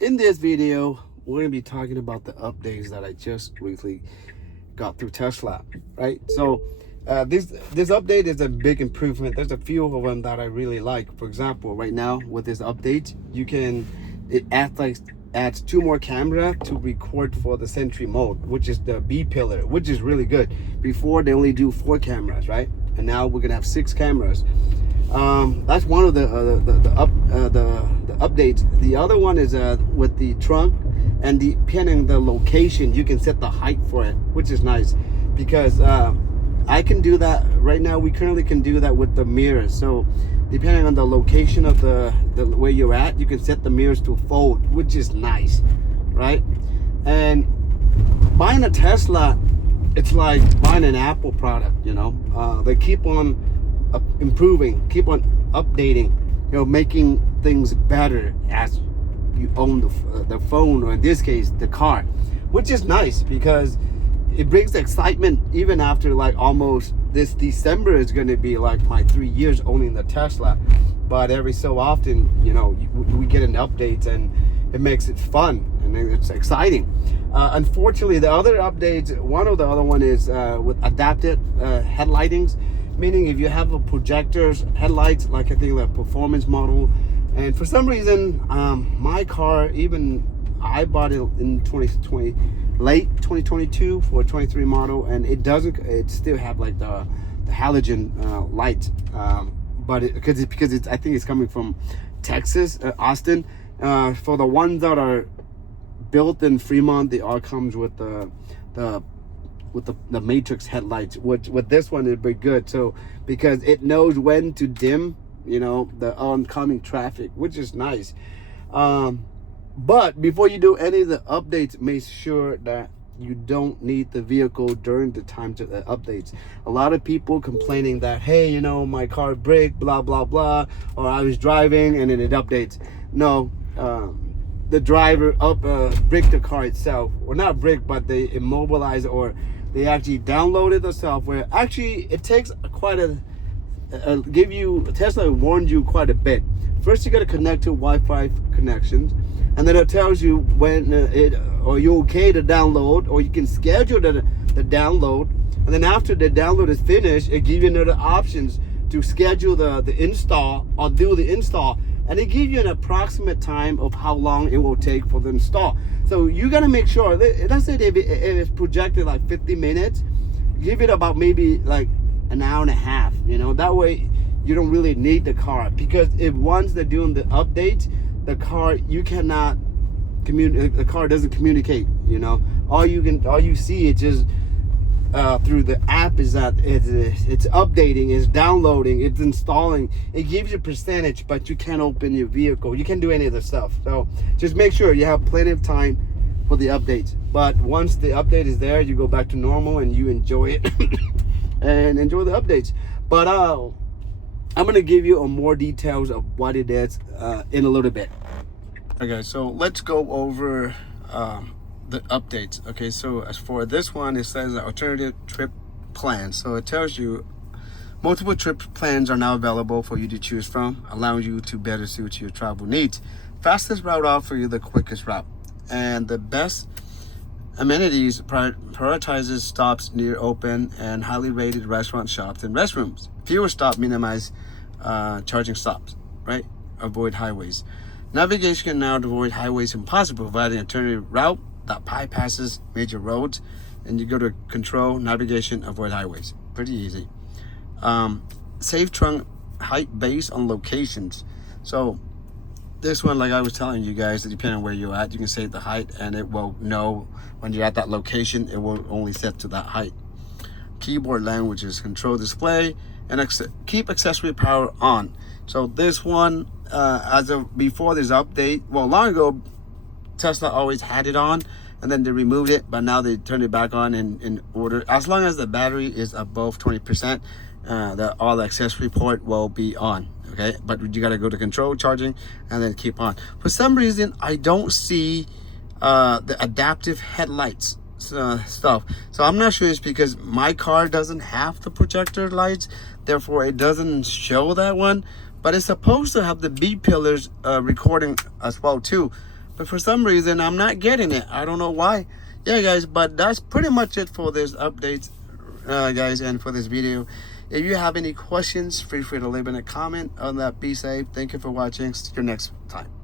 in this video, we're going to be talking about the updates that I just recently got through Tesla, right? So this update is a big improvement. There's a few of them that I really like. For example, right now with this update, it adds 2 more camera to record for the Sentry mode, which is the B pillar, which is really good. Before they only do 4 cameras, right? And now we're gonna have 6 cameras. That's one of the updates. The other one is with the trunk, and depending on the location, you can set the height for it, which is nice because I can do that right now. We currently can do that with the mirrors. So depending on the location of the where you're at, you can set the mirrors to fold, which is nice, right? And buying a Tesla, it's like buying an Apple product, you know. They keep on improving, keep on updating, you know, making things better as you own the phone, or in this case the car, which is nice because it brings excitement. Even after like almost this December is going to be like my 3 years owning the Tesla, but every so often, you know, we get an update and it makes it fun and it's exciting. Unfortunately, the other updates, one of the other one is with adapted headlightings, meaning if you have a projector's headlights, like I think the performance model, and for some reason my car, even I bought it in 2020, late 2022 for a 23 model, and it still have like the halogen light, but because it's I think it's coming from Texas, Austin. For the ones that are built in Fremont, they all comes with the matrix headlights, which with this one it'd be good. So because it knows when to dim, you know, the oncoming traffic, which is nice. But before you do any of the updates, make sure that you don't need the vehicle during the time to the updates. A lot of people complaining that, hey, you know, my car braked, blah blah blah, or I was driving and then it updates. No, the driver bricked the car itself, or not brick, but they immobilize, or they actually downloaded the software. Actually, it takes quite Tesla warned you quite a bit. First, you got to connect to Wi-Fi connections, and then it tells you when are you okay to download, or you can schedule the download. And then after the download is finished, it gives you another options to schedule the install or do the install. And they give you an approximate time of how long it will take for the install. So you got to make sure, let's say if it's projected like 50 minutes, give it about maybe like an hour and a half, you know, that way you don't really need the car. Because if once they're doing the update, the car, you cannot communicate, the car doesn't communicate, you know. All you see is just through the app is that it's updating, it's downloading, it's installing. It gives you percentage, but you can't open your vehicle, you can't do any of the stuff. So just make sure you have plenty of time for the updates. But once the update is there, you go back to normal and you enjoy it and enjoy the updates. But I'm gonna give you more details of what it is in a little bit. Okay, so let's go over the updates. Okay, so as for this one, it says alternative trip plans. So it tells you multiple trip plans are now available for you to choose from, allowing you to better suit your travel needs. Fastest route off for you, the quickest route, and the best amenities prioritizes stops near open and highly rated restaurant, shops, and restrooms. Fewer stops minimize charging stops, right? Avoid highways. Navigation can now avoid highways impossible, providing an alternative route that bypasses major roads, and you go to control navigation, avoid highways. Pretty easy. Save trunk height based on locations. So this one, like I was telling you guys, depending on where you're at, you can save the height and it will know when you're at that location, it will only set to that height. Keyboard languages, control display, and keep accessory power on. So this one, as of before this update, well, long ago, Tesla always had it on, and then they removed it, but now they turned it back on in order. As long as the battery is above 20%, all the accessory port will be on. Okay, but you got to go to control, charging, and then keep on. For some reason, I don't see the adaptive headlights stuff. So I'm not sure it's because my car doesn't have the projector lights, therefore it doesn't show that one. But it's supposed to have the B pillars recording as well too. but for some reason I'm not getting it. I don't know why. Yeah, guys, but that's pretty much it for this update, guys, and for this video. If you have any questions, feel free to leave in a comment on that. Be safe. Thank you for watching. See you next time.